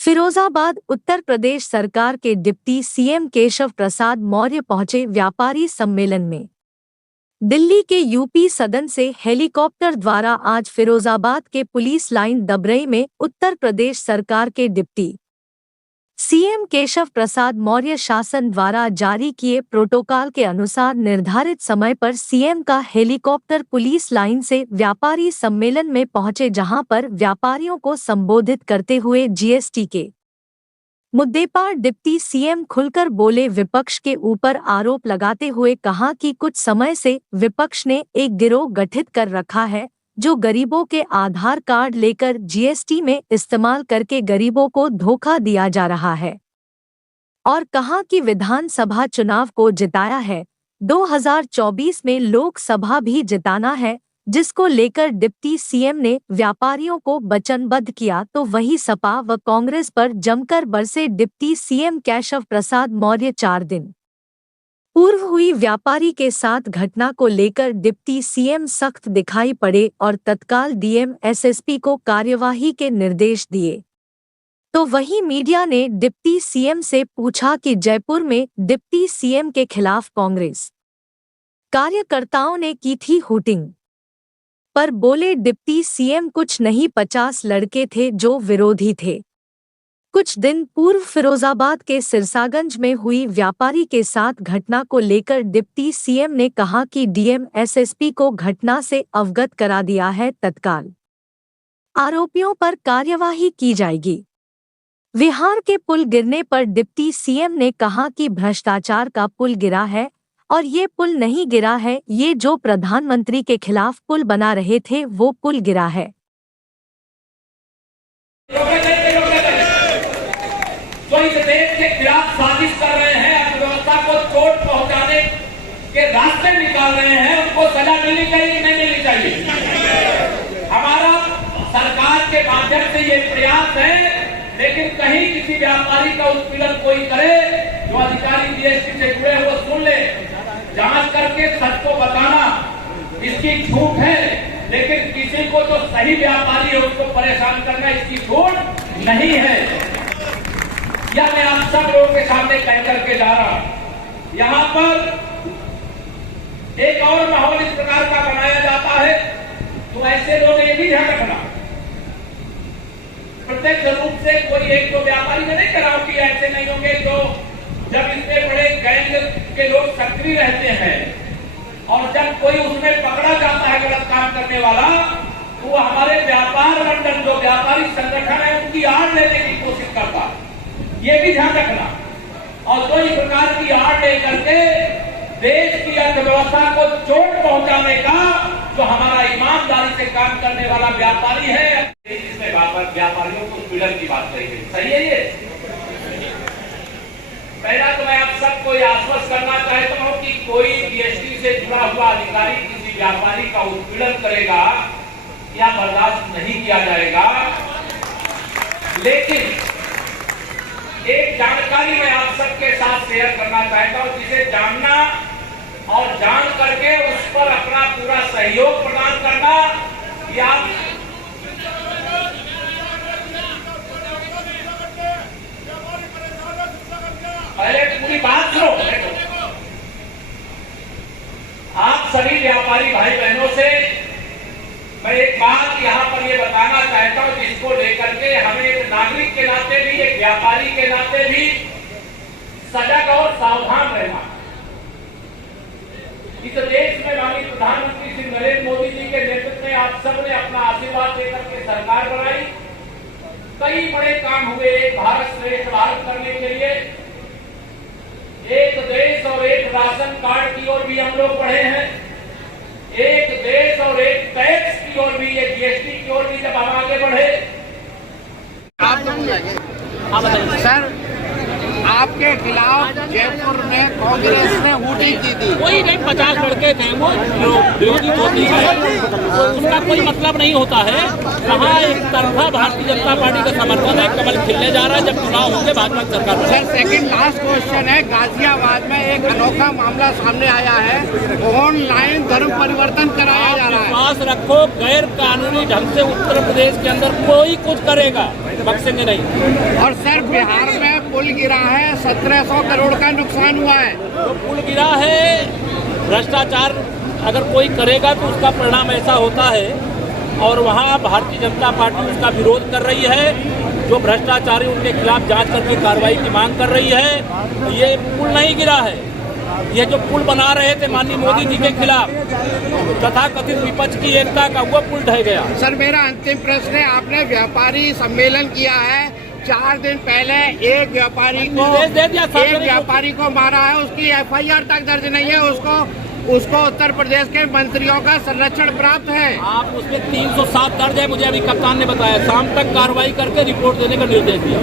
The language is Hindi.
फिरोजाबाद उत्तर प्रदेश सरकार के डिप्टी सीएम केशव प्रसाद मौर्य पहुंचे व्यापारी सम्मेलन में। दिल्ली के यूपी सदन से हेलीकॉप्टर द्वारा आज फिरोजाबाद के पुलिस लाइन दबरई में उत्तर प्रदेश सरकार के डिप्टी सीएम केशव प्रसाद मौर्य शासन द्वारा जारी किए प्रोटोकॉल के अनुसार निर्धारित समय पर सीएम का हेलीकॉप्टर पुलिस लाइन से व्यापारी सम्मेलन में पहुंचे, जहां पर व्यापारियों को संबोधित करते हुए जीएसटी के मुद्दे पर डिप्टी सीएम खुलकर बोले। विपक्ष के ऊपर आरोप लगाते हुए कहा कि कुछ समय से विपक्ष ने एक गिरोह गठित कर रखा है जो गरीबों के आधार कार्ड लेकर जीएसटी में इस्तेमाल करके गरीबों को धोखा दिया जा रहा है, और कहा कि विधानसभा चुनाव को जिताया है, 2024 में लोकसभा भी जिताना है, जिसको लेकर डिप्टी सीएम ने व्यापारियों को वचनबद्ध किया। तो वहीं सपा व कांग्रेस पर जमकर बरसे डिप्टी सीएम केशव प्रसाद मौर्य। 4 दिन पूर्व हुई व्यापारी के साथ घटना को लेकर डिप्टी सीएम सख्त दिखाई पड़े और तत्काल डीएम एसएसपी को कार्यवाही के निर्देश दिए। तो वहीं मीडिया ने डिप्टी सीएम से पूछा कि जयपुर में डिप्टी सीएम के खिलाफ कांग्रेस कार्यकर्ताओं ने की थी हूटिंग, पर बोले डिप्टी सीएम कुछ नहीं, 50 लड़के थे जो विरोधी थे। कुछ दिन पूर्व फिरोजाबाद के सिरसागंज में हुई व्यापारी के साथ घटना को लेकर डिप्टी सीएम ने कहा कि डीएम एसएसपी को घटना से अवगत करा दिया है, तत्काल आरोपियों पर कार्यवाही की जाएगी। बिहार के पुल गिरने पर डिप्टी सीएम ने कहा कि भ्रष्टाचार का पुल गिरा है और ये पुल नहीं गिरा है, ये जो प्रधानमंत्री के खिलाफ पुल बना रहे थे वो पुल गिरा है। तो इस देश के खिलाफ साजिश कर रहे हैं, अर्थव्यवस्था को चोट पहुंचाने के रास्ते निकाल रहे हैं, उनको सजा मिलनी चाहिए कि नहीं मिलनी चाहिए। हमारा सरकार के माध्यम से ये प्रयास है, लेकिन कहीं किसी व्यापारी का उत्पीड़न कोई करे, जो अधिकारी जीएसटी से जुड़े वो सुन ले, जांच करके सच को बताना इसकी छूट है, लेकिन किसी को जो सही व्यापारी है उसको परेशान करना इसकी छूट नहीं है। या मैं आप सब लोगों के सामने कह करके जा रहा हूं, यहां पर एक और माहौल इस प्रकार का बनाया जाता है, तो ऐसे लोग ये भी ध्यान रखना, प्रत्यक्ष रूप से कोई एक दो व्यापारी में नहीं कराओ कि ऐसे नहीं होंगे जो जब इतने बड़े गैंग के लोग सक्रिय रहते हैं और जब कोई उसमें पकड़ा जाता है गलत काम करने वाला, तो वो हमारे व्यापार मंडल जो व्यापारी संगठन है उनकी आड़ लेने की कोशिश करता है, ये भी ध्यान रखना। और तो इस प्रकार की आड़ लेकर के देश की अर्थव्यवस्था को चोट पहुंचाने का जो हमारा ईमानदारी से काम करने वाला व्यापारी है, इसमें व्यापारियों को पीड़न की बात कही गई, सही है ये। पहला तो मैं आप सबको आश्वस्त करना चाहता हूं कि कोई जीएसटी से जुड़ा हुआ अधिकारी किसी व्यापारी का उत्पीड़न करेगा या बर्दाश्त नहीं किया जाएगा। लेकिन एक जानकारी मैं आप सबके साथ शेयर करना चाहता हूं, जिसे जानना और जान करके उस पर अपना पूरा सहयोग प्रदान करना, या पहले पूरी बात सुनो। आप सभी व्यापारी भाई बहनों से मैं एक बात यहाँ पर ये बताना चाहता हूँ, जिसको लेकर के हमें एक नागरिक के नाते भी, एक व्यापारी के नाते भी सजग और सावधान रहना। इस देश में माननीय प्रधानमंत्री श्री नरेंद्र मोदी जी के नेतृत्व में आप सब ने अपना आशीर्वाद देकर के सरकार बनाई, कई बड़े काम हुए एक भारत श्रेष्ठ भारत करने के लिए। एक देश और एक राशन कार्ड की ओर भी हम लोग बढ़े हैं, एक देश और एक टैक्स की ओर भी, ये जीएसटी की ओर भी जब हम आगे बढ़े। सर आपके खिलाफ जयपुर में कांग्रेस ने वोटिंग की थी। कोई नहीं, 50 लड़के थे वो जो विरोधी होती है, तो उसका कोई मतलब नहीं होता है। कहाँ एक तरफा भारतीय जनता पार्टी का समर्थन है, कमल खिलने जा रहा है जब चुनाव होंगे भाजपा सरकार। सर सेकंड लास्ट क्वेश्चन है, गाजियाबाद में एक अनोखा मामला सामने आया है, ऑनलाइन धर्म परिवर्तन कराया जा रहा है। विश्वास रखो, गैर कानूनी ढंग से उत्तर प्रदेश के अंदर कोई कुछ करेगा, बख्शेंगे नहीं। और सर बिहार में पुल गिरा है, 1700 करोड़ का नुकसान हुआ है। तो पुल गिरा है, भ्रष्टाचार अगर कोई करेगा तो उसका परिणाम ऐसा होता है, और वहाँ भारतीय जनता पार्टी उसका विरोध कर रही है। जो भ्रष्टाचारी उनके खिलाफ जांच करके कार्रवाई की मांग कर रही है। ये पुल नहीं गिरा है, ये जो पुल बना रहे थे माननीय मोदी जी के खिलाफ तथाकथित विपक्ष की एकता का, वो पुल ढह गया। सर मेरा अंतिम प्रश्न है, आपने व्यापारी सम्मेलन किया है, 4 दिन पहले एक व्यापारी को मारा है, उसकी FIR तक दर्ज नहीं है, उसको उत्तर प्रदेश के मंत्रियों का संरक्षण प्राप्त है। आप उसमें 307 दर्ज है, मुझे अभी कप्तान ने बताया। शाम तक कार्रवाई करके रिपोर्ट देने का निर्देश दिया।